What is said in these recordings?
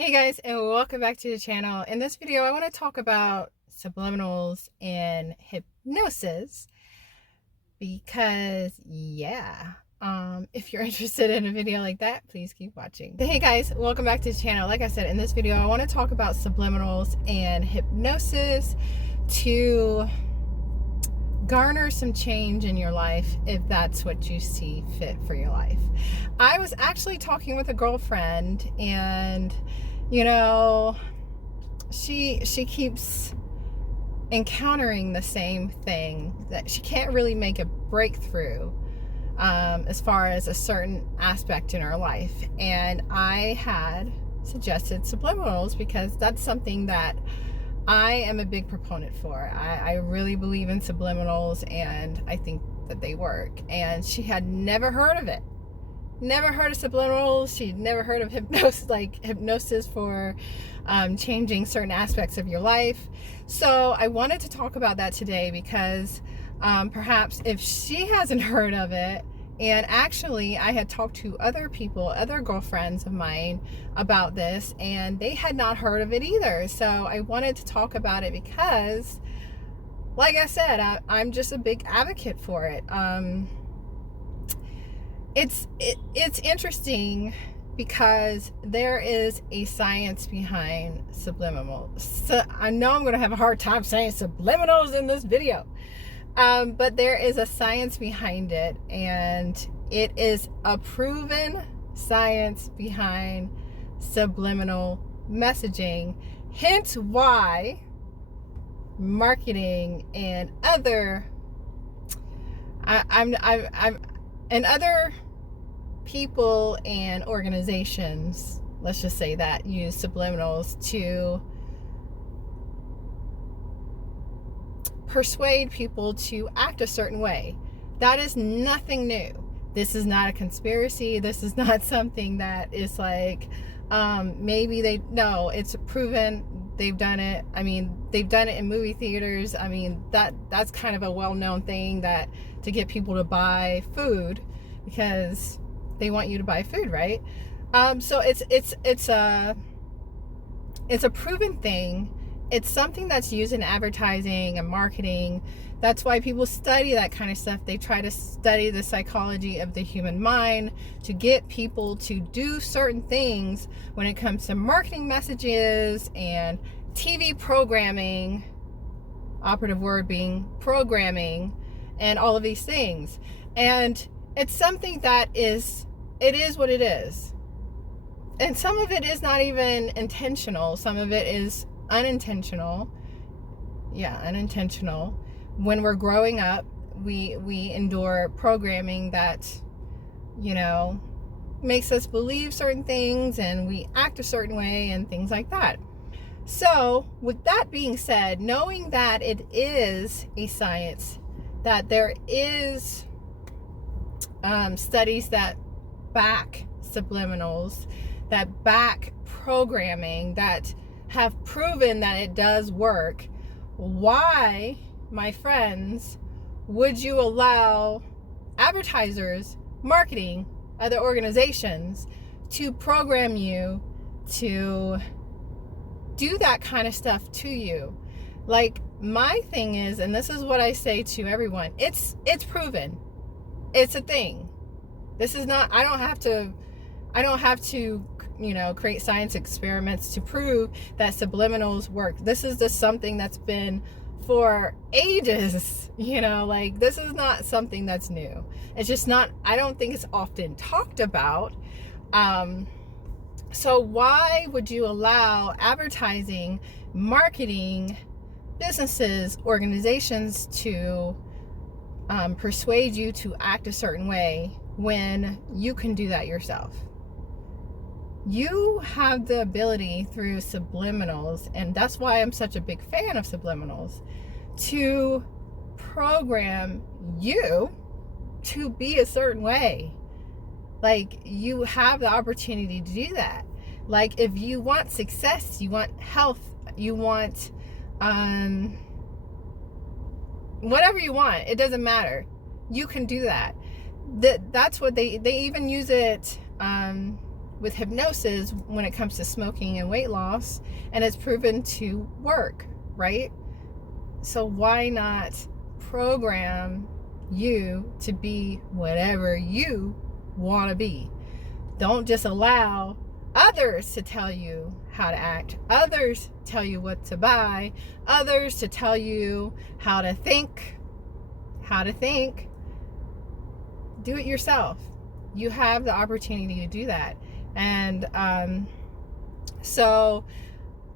Hey guys, and welcome back to the channel. In this video, I want to talk about subliminals and hypnosis because, if you're interested in a video like that, please keep watching. Hey guys, welcome back to the channel. Like I said, in this video, I want to talk about subliminals and hypnosis to garner some change in your life if that's what you see fit for your life. I was actually talking with a girlfriend, and she keeps encountering the same thing, that she can't really make a breakthrough as far as a certain aspect in her life. And I had suggested subliminals because that's something that I am a big proponent for. I really believe in subliminals, and I think that they work. And she had never heard of it. Never heard of subliminals. She'd never heard of hypnosis for changing certain aspects of your life. So I wanted to talk about that today because perhaps if she hasn't heard of it, and actually I had talked to other people, other girlfriends of mine about this, and they had not heard of it either. So I wanted to talk about it because, like I said, I'm just a big advocate for it. It's interesting because there is a science behind subliminals. So I know I'm going to have a hard time saying subliminals in this video. But there is a science behind it, and it is a proven science behind subliminal messaging. Hence why marketing and other other people and organizations, let's just say that, use subliminals to persuade people to act a certain way. That is nothing new. This is not a conspiracy. This is not something that is like it's proven. They've done it. I mean, they've done it in movie theaters. I mean, that's kind of a well-known thing, that to get people to buy food because they want you to buy food, right? So it's a proven thing. It's something that's used in advertising and marketing. That's why people study that kind of stuff. They try to study the psychology of the human mind to get people to do certain things when it comes to marketing messages and TV programming, operative word being programming, and all of these things. And it's something that it is what it is. And some of it is not even intentional. Some of it is unintentional. Unintentional. When we're growing up, we endure programming that makes us believe certain things, and we act a certain way and things like that. So with that being said, knowing that it is a science, that there is studies that back subliminals, that back programming, that have proven that it does work, why, my friends, would you allow advertisers, marketing, other organizations to program you to do that kind of stuff to you? Like, my thing is, and this is what I say to everyone, it's proven. It's a thing. This is not, I don't have to create science experiments to prove that subliminals work. This is just something that's been for ages, this is not something that's new. It's just not, I don't think it's often talked about. So why would you allow advertising, marketing, businesses, organizations to persuade you to act a certain way when you can do that yourself? You have the ability through subliminals, and that's why I'm such a big fan of subliminals, to program you to be a certain way. Like, you have the opportunity to do that. Like, if you want success, you want health, you want whatever you want, it doesn't matter. You can do that. That's what they even use it with hypnosis when it comes to smoking and weight loss, and it's proven to work, right? So why not program you to be whatever you want to be? Don't just allow others to tell you how to act, others tell you what to buy, others to tell you how to think. Do it yourself. You have the opportunity to do that. And so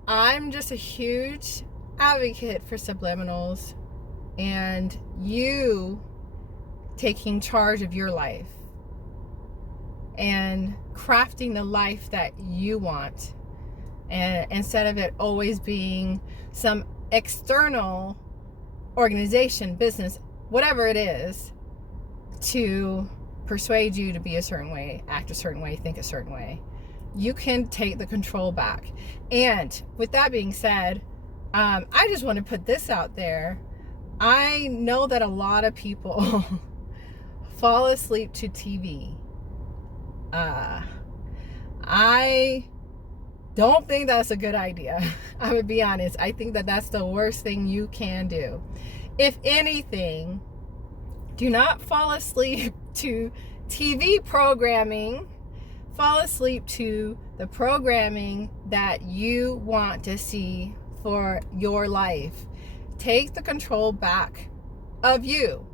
I'm just a huge advocate for subliminals and you taking charge of your life and crafting the life that you want, and instead of it always being some external organization, business, whatever it is, to persuade you to be a certain way, act a certain way, think a certain way. You can take the control back. And with that being said, I just want to put this out there. I know that a lot of people fall asleep to TV. I don't think that's a good idea. I'm gonna be honest. I think that that's the worst thing you can do. If anything, do not fall asleep to TV programming. Fall asleep to the programming that you want to see for your life. Take the control back of you.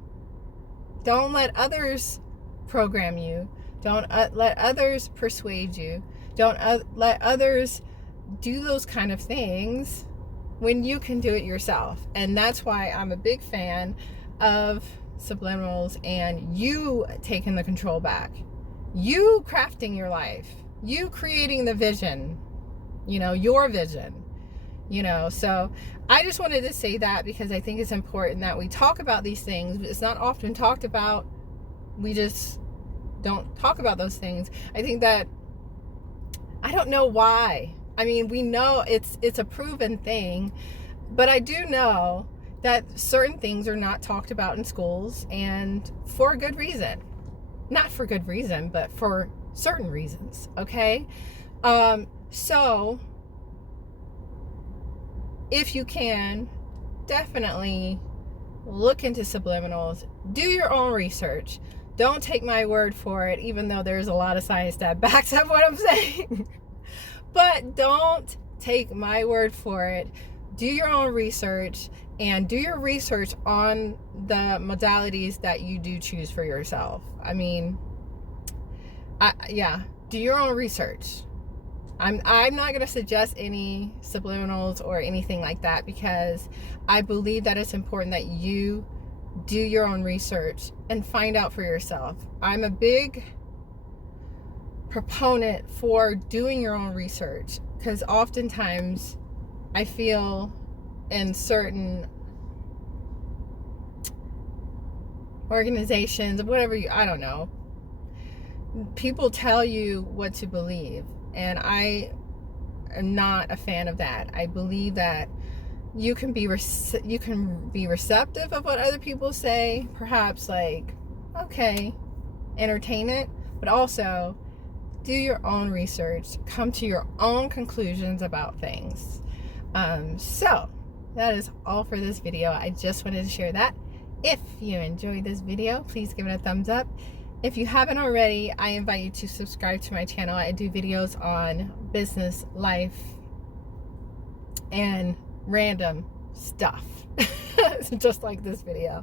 Don't let others program you. Don't let others persuade you. Don't let others do those kind of things when you can do it yourself. And that's why I'm a big fan of subliminals and you taking the control back. You crafting your life. You creating the vision. Your vision. So I just wanted to say that because I think it's important that we talk about these things. It's not often talked about. We just don't talk about those things. I think that, I don't know why. I mean, we know it's a proven thing, but I do know that certain things are not talked about in schools, and for a good reason. Not for good reason, but for certain reasons, okay? So if you can, definitely look into subliminals. Do your own research. Don't take my word for it, even though there's a lot of science that backs up what I'm saying. But don't take my word for it. Do your own research, and do your research on the modalities that you do choose for yourself. I mean, do your own research. I'm not going to suggest any subliminals or anything like that, because I believe that it's important that you do your own research and find out for yourself. I'm a big proponent for doing your own research, because oftentimes I feel in certain organizations, whatever I don't know, people tell you what to believe, and I am not a fan of that. I believe that you can be receptive of what other people say, perhaps okay, entertain it, but also do your own research, come to your own conclusions about things. So that is all for this video. I just wanted to share that. If you enjoyed this video, please give it a thumbs up. If you haven't already, I invite you to subscribe to my channel. I do videos on business, life, and random stuff. Just like this video.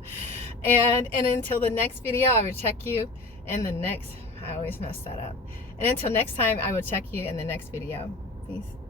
And until the next video, I will check you in the next, I always mess that up. And until next time, I will check you in the next video. Peace.